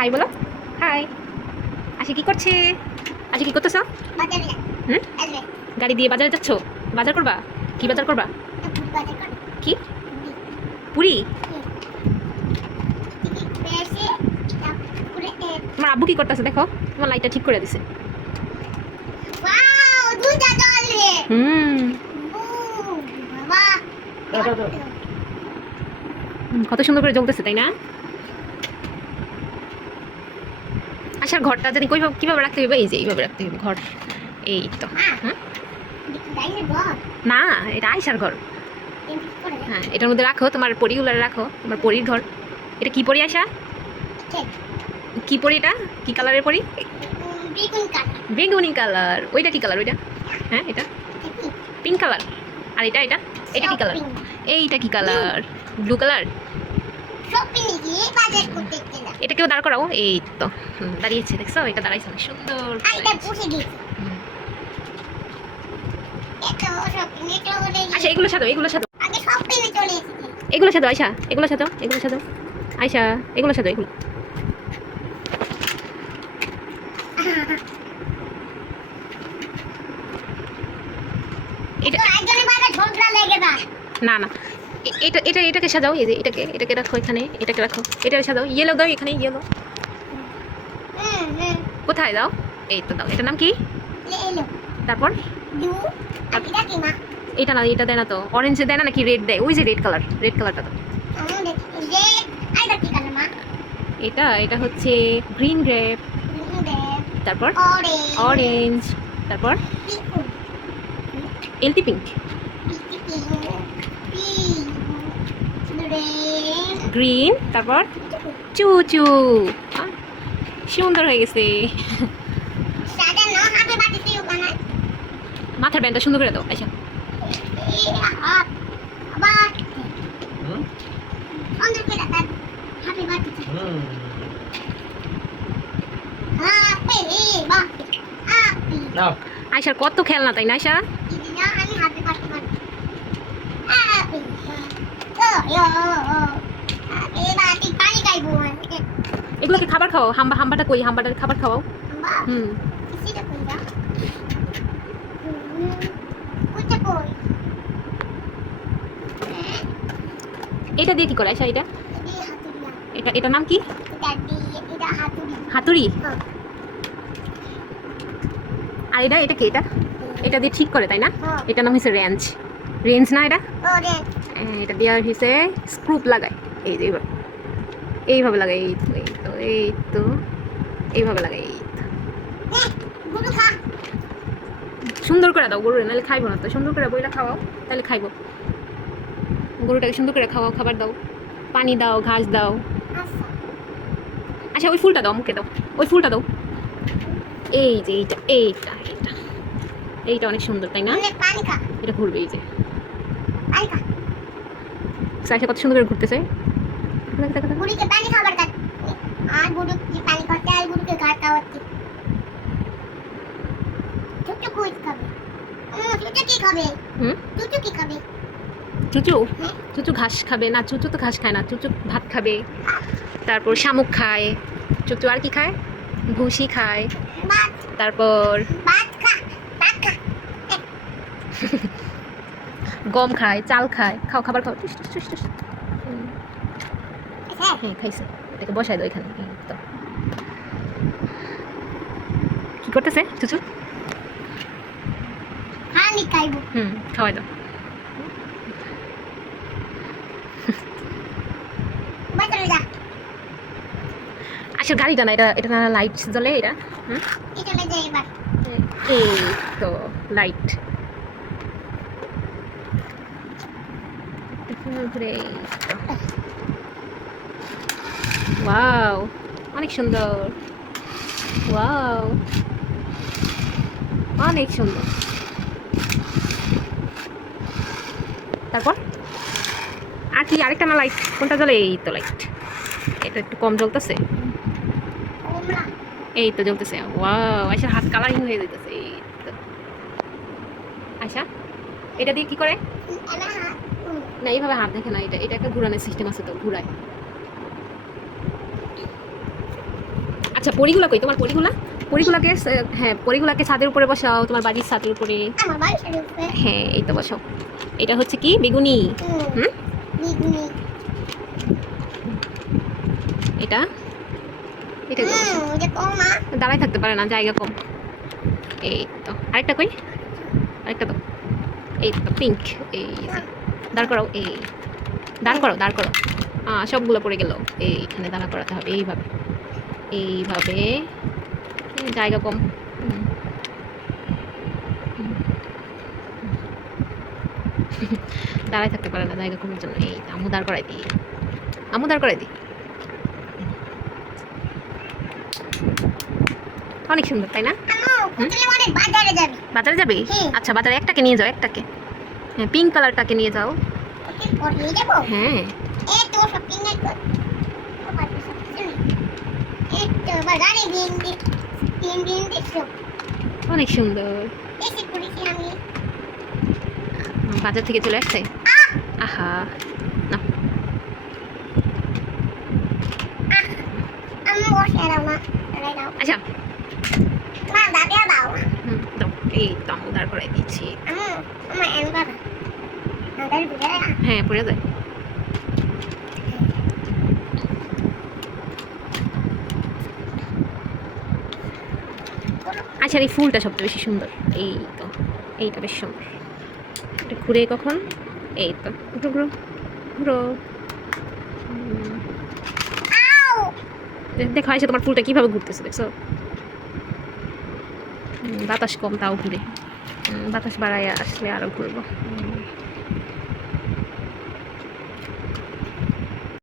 High বলো, high. আশি কি করছে? আশি কি করতেছ? হুম, গাড়ি দিয়ে বাজারে যাচ্ছ? বাজার করবা? কি বাজার করবা? কি পুরি? তোমার আব্বু কি করতেছে দেখো, তোমার লাইটটা ঠিক করে দিছে। হুম, কত সুন্দর করে জ্বলতেছে তাই না? আশার ঘরটা জানি কিভাবে রাখতে হবে, এই যে এইভাবে রাখতে হবে ঘর। এই তো। না, এটা আয়সার ঘর। হ্যাঁ, এটার মধ্যে রাখো তোমার পরিগুলো, রাখো তোমার পরির ঘর। এটা কি পরি আয়সা? কি পরি এটা? কি কালারের পরি? বেগুনি কালার। ওইটা কি কালার ওইটা? হ্যাঁ, এটা পিঙ্ক কালার। আর এটা এটা এটা কি কালার? এইটা কি কালার? Blue colour. এটা কেউ দাঁড় করাও। এই তো দাঁড়িয়েছে, দেখছো? এটা দাঁড়াইছে অনেক সুন্দর। আচ্ছা, এগুলো সাজাও, এগুলো সাজাও, এগুলো সাজাও আয়সা, এগুলো সাজাও, এগুলো সাজাও আয়সা, এগুলো সাজাও, এগুলো। না না, এটা এটা এটাকে সাজাও, এই যে এটাকে রাখো এখানে, এটাকে রাখো, এটা সাজাও। ইয়েলো দাও এখানে, ইয়েলো। কোথায় দাও? এই তো দাও। এটার নাম কি? তারপর এটা না, এটা দেয় না তো। অরেঞ্জ দেয় না নাকি রেড দেয়? ওই যে রেড কালার, রেড কালারটা দাও। এটা এটা হচ্ছে গ্রিন গ্রেপ। তারপর অরেঞ্জ। তারপর এলটি পিঙ্ক, গ্রিন। তারপর চুচু। সুন্দর হয়ে গেছে। মাথার ব্যান্ডটা সুন্দর করে দাও আচ্ছা। আয়সার কত খেলনা তাই না আয়সা? এগুলোকে খাবার খাওয়াও। হাম্বাটা কই? হাম্বাটার খাবার খাওয়াও। হুম, এটা দিয়ে কি করে আয়সা? এটা এটা এটার নাম কি? হাতুড়ি। আর এটা এটা কি? এটা এটা দিয়ে ঠিক করে তাই না? এটার নাম হচ্ছে রেঞ্জ। রেঞ্জ না এটা? এটা দিয়ে হচ্ছে স্ক্রুপ লাগায়। এই যে এইভাবে, এইভাবে লাগাই। এই তো এই তো এই তো এইভাবে লাগাই। এই তো সুন্দর করে দাও গরুরে, নাহলে খাইবো না তো। সুন্দর করে বইটা খাওয়াও, তাহলে খাইবো। গরুটাকে সুন্দর করে খাওয়াও, খাবার দাও, পানি দাও, ঘাস দাও। আচ্ছা, ওই ফুলটা দাও, মুখে দাও, ওই ফুলটা দাও। এই যে এইটা এইটা এইটা এইটা অনেক সুন্দর তাই না? এটা ঘুরবে, এই যে সাইসা কত সুন্দর করে ঘুরতেছে। চুচু চুচু ঘাস খাবে না? চুচু তো ঘাস খায় না, চুচু ভাত খাবে, তারপর শামুক খায়। চুচু আর কি খায়? ভুসি খায়, তারপর গম খায়, চাল খায়। খাও, খাবার খাও। হ্যাঁ, খাইছে। এটাকে বসাই দাও এখানে। তো কি করতেছে চুচু? হুম, খাওয়াই দাও। আসলে গাড়িটা না, এটা এটা না, লাইট জ্বলে এটা। এই তো লাইট। ওয়াও, অনেক সুন্দর। ওয়াও, অনেক সুন্দর। তারপর আর কি? আরেকটা না লাইট, কোনটা জ্বলে? এই তো লাইট। এটা একটু কম জ্বলতেছে। এই তো জ্বলতেছে। ওয়াও, আচ্ছা হাত কালারিং হয়ে যেতেছে। এই তো আচ্ছা, এটা দিয়ে কি করে? না, এইভাবে হাত দেখে না। এটা এটা একটা ঘুরানোর সিস্টেম আছে তো, ঘুরায়। আচ্ছা পরিগুলা কই তোমার পরিগুলা? পরিগুলাকে হ্যাঁ পরিগুলাকে ছাদের উপরে বসাও, তোমার বাড়ির ছাদের উপরে। হ্যাঁ এই তো বসাও। এটা হচ্ছে কি বেগুনি। হুম এটা এটা দাঁড়াই থাকতে পারে না, জায়গা কম। এই তো আরেকটা কই, আরেকটা তো এই তো পিঙ্ক। এই যে দাঁড় করাও, এই দাঁড় করো দাঁড় করো। সবগুলো পড়ে গেল, এইখানে দাঁড়া করাতে হবে এইভাবে এইভাবে, জায়গা কম। দাঁড়ায় থাকতে পারে না জায়গা কমের জন্য। এই আম্মু দাঁড় করাই দিই, আম্মু দাঁড় করাই দিই। অনেক সুন্দর তাই না? বাজারে যাবে? আচ্ছা বাজারে একটাকে নিয়ে যাও, একটাকে। হ্যাঁ পিঙ্ক কালারটাকে নিয়ে যাও। হ্যাঁ অনেক সুন্দর। বাজার থেকে চলে আসছে। আহা না আচ্ছা এই তো আম্মু দাঁড় করাই দিচ্ছি। হ্যাঁ পড়ে যায়। আচ্ছা এই ফুলটা সবচেয়ে বেশি সুন্দর। এই তো এইটা বেশ সুন্দর। এটা ঘুরে কখন, এই তো ঘুরো ঘুরো ঘুরো। দেখো আইসা তোমার ফুলটা কিভাবে ঘুরতেছে, দেখছো? বাতাস কম তাও ঘুরে, বাতাস বাড়ায় আসলে আরো ঘুরবো।